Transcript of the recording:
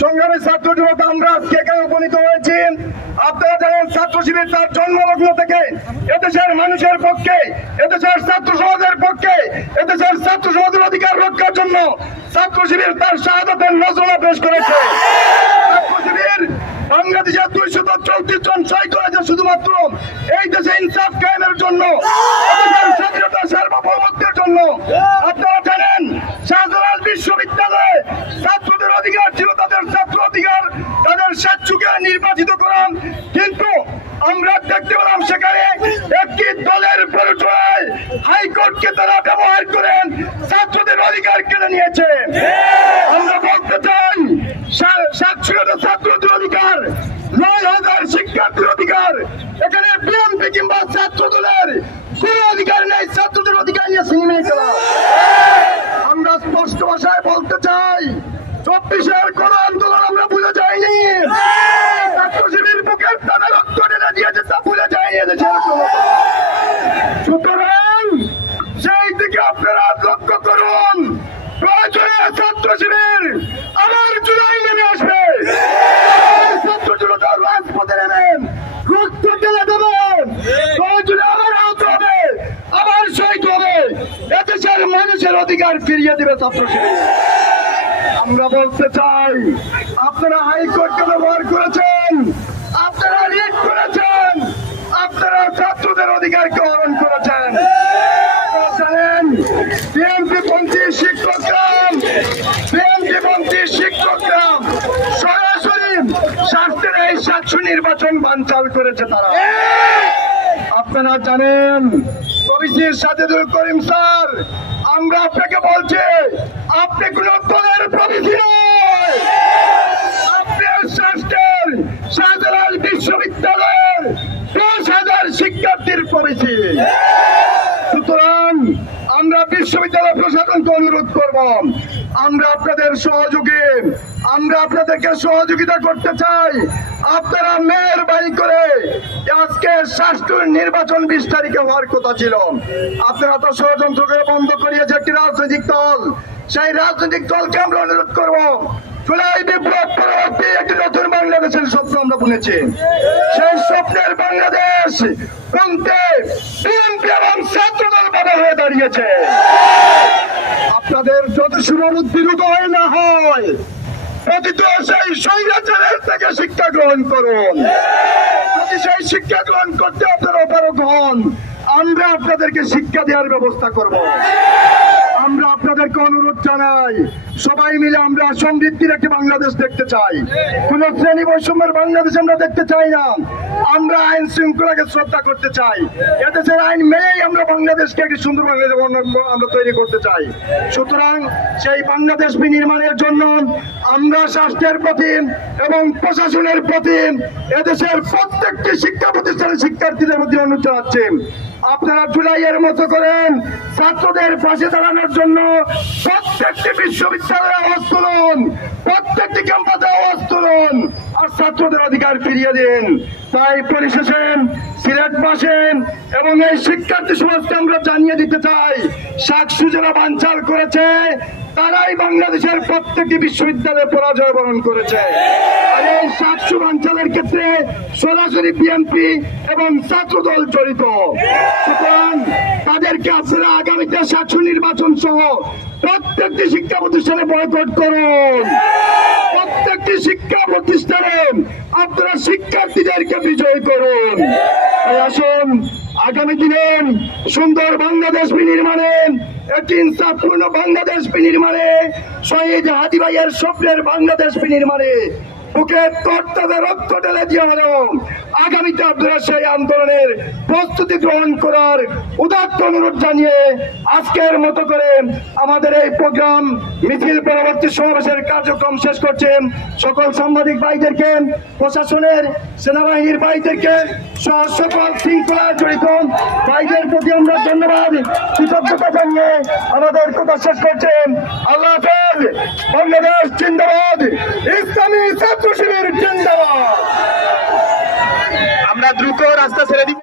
সংগ্রামী ছাত্র জনতা, আমরা আজকে এখানে উপনীত হয়েছি। আপনারা জানেন ছাত্র শিবির তার জন্মলগ্ন থেকে এদেশের মানুষের পক্ষে, এদেশের ছাত্র সমাজের পক্ষে, এদেশের ছাত্র সমাজের অধিকার রক্ষার জন্য ছাত্র শিবির তার শাহাদাতের নজরুল পেশ করেছে। ছাত্র শিবির বাংলাদেশের 234 জন শহীদ হয়েছে শুধুমাত্র এই দেশে ইনসাফ কায়েমের জন্য, এদেশের স্বাধীনতা সার্বভৌমত্বের জন্য। আপনারা জানেন শাহজালাল বিশ্ববিদ্যালয়ে ছাত্রদের অধিকার ছিল, তাদের ছাত্র অধিকার তাদের স্বেচ্ছুকে নির্বাচিত করান, কিন্তু আমরা দেখতে পেলাম সেখানে একটি দলের পরিচয় হাইকোর্টকে তারা ব্যবহার করেন ছাত্রদের অধিকার কেড়ে নিয়েছে। আমরা বলতে চাই স্বাক্ষরিত ছাত্রদের অধিকার, 9,000 শিক্ষার্থীর অধিকার, এখানে বিএনপি কিংবা ছাত্র দলের কোন অধিকার নেই ছাত্রদের অধিকার নিয়ে সিনেমা খেলা। আমরা স্পষ্ট ভাষায় বলতে চাই 24-এর কোন আন্দোলন আমরা ভুলে যাইনি। ছাত্র শিবির বুকের তাদের রক্ত ঢেলে দিয়েছে, তা ভুলে যায়নি এদেশের কোন। সুতরাং সেই দিকে আপনারা লক্ষ্য করুন। প্রয়োজনে ছাত্র শিবির আবার জুলাই নেমে আসবে, ছাত্র জনতা রাজপথে নেমেন, রক্ত ঢেলে দেবেন, প্রয়োজনে আবার আহত হবে, আবার শহীদ হবে, এদেশের মানুষের অধিকার ফিরিয়ে দেবে ছাত্র শিবির। আমরা বলতে চাই আপনারা হাইকোর্টকে ব্যবহার করেছেন, আপনারা রিট করেছেন, আপনারা ছাত্রদের অধিকারকে হরণ করেছেন। জানেন বিএনপি পন্থী শিক্ষকরা সরাসরি স্বাস্থ্যের এই স্বাস্থ্য নির্বাচন বানচাল করেছে তারা। আপনারা জানেন কবির সাজেদুল করিম স্যার, আমরা আপনাকে বলছি আপনি কোন দলের প্রবিধি নয়, আপনি স্বাস্থ্যের শাহজালাল বিশ্ববিদ্যালয়ের 10,000 শিক্ষার্থীর প্রবিধি। সুতরাং আমরা বিশ্ববিদ্যালয় প্রশাসনকে অনুরোধ করব, আমরা আপনাদের সহযোগী, আমরা আপনাদেরকে সহযোগিতা করতে চাই। আপনারা মেহেরবানি করে আজকে স্বাস্থ্য নির্বাচন 20 তারিখে হওয়ার কথা ছিল, আপনারা তো ষড়যন্ত্র করে বন্ধ করিয়েছে একটি রাজনৈতিক দল। সেই রাজনৈতিক দলকে আমরা অনুরোধ করব, জুলাই বিপ্লব পরবর্তী একটি নতুন বাংলাদেশের স্বপ্ন আমরা বুনেছি, সেই স্বপ্নের বাংলাদেশ গড়তে বিএনপি এবং ছাত্রদল বাধা হয়ে দাঁড়িয়েছে। আপনাদের যত শুভবুদ্ধির উদয় না হয়, প্রতিত সেই স্বৈরাচারের থেকে শিক্ষা গ্রহণ করুন। যদি সেই শিক্ষা গ্রহণ করতে আপনারা অপারগ হন, আমরা আপনাদেরকে শিক্ষা দেওয়ার ব্যবস্থা করব। আমরা আপনাদেরকে অনুরোধ জানাই, সবাই মিলে আমরা সমৃদ্ধির একটি বাংলাদেশ দেখতে চাই, কোন শ্রেণী বৈষম্যের বাংলাদেশ আমরা দেখতে চাই না। আমরা আইন শৃঙ্খলাকে শ্রদ্ধা করতে চাই, এদেশের আইন মেনেই আমরা বাংলাদেশকে একটি সুন্দর বাংলাদেশ আমরা তৈরি করতে চাই। সুতরাং সেই বাংলাদেশ বিনির্মাণের জন্য আমরা স্বাস্থ্যের প্রতি এবং প্রশাসনের প্রতি এদেশের প্রত্যেকটি শিক্ষা প্রতিষ্ঠানের শিক্ষার্থীদের প্রতি অনুরোধ জানাচ্ছি, আপনারা জুলাইয়ের মতো করেন ছাত্রদের পাশে দাঁড়ানোর জন্য প্রত্যেকটি বিশ্ববিদ্যালয়ে আওয়াজ তুলুন, প্রত্যেকটি ক্যাম্পাসে আওয়াজ তুলুন, আর ছাত্রদের অধিকার ফিরিয়ে দিন। তাই পরিশেষে সিলেটবাসী এবং এই শিক্ষার্থী সমাজকে আমরা জানিয়ে দিতে চাই, সাকসু যারা বানচাল করেছে তারাই বাংলাদেশের প্রত্যেকটি বিশ্ববিদ্যালয়ে পরাজয় বরণ করেছে। আর এই সাকসু বানচালের ক্ষেত্রে সরাসরি বিএনপি এবং ছাত্রদল জড়িত। সুতরাং তাদেরকে আপনারা আগামীতে সাকসু নির্বাচন সহ প্রত্যেকটি শিক্ষা প্রতিষ্ঠানে বয়কট করুন, প্রত্যেকটি শিক্ষা প্রতিষ্ঠানে আপনারা শিক্ষার্থীদেরকে বিজয় করুন। আসুন আগামী দিনে সুন্দর বাংলাদেশ বিনির্মাণে, একটি ইনসাফপূর্ণ বাংলাদেশ বিনির্মাণে, শহীদ হাদি ভাইয়ের স্বপ্নের বাংলাদেশ বিনির্মাণে বুকের তরতাজা রক্ত ঢেলে দিয়ে হলেও আগামীতে আপনারা সেই আন্দোলনের প্রস্তুতি গ্রহণ করার উদাত্ত অনুরোধ জানিয়ে আজকের মতো করে আমাদের এই প্রোগ্রাম মিছিল পরবর্তী সমাবেশের কার্যক্রম শেষ করছেন। সকল সাংবাদিক ভাইদেরকে, প্রশাসনের, সেনাবাহিনীর ভাইদেরকে সহ সকল শৃঙ্খলায় জড়িত ভাইদের প্রতি আমরা ধন্যবাদ কৃতজ্ঞতা জানিয়ে আমাদের কথা শেষ করছেন। আল্লাহ হাফেজ। বাংলাদেশ জিন্দাবাদ, ইসলামী ছাত্র শিবির জিন্দাবাদ। আমরা দ্রুত রাস্তা ছেড়ে দিব।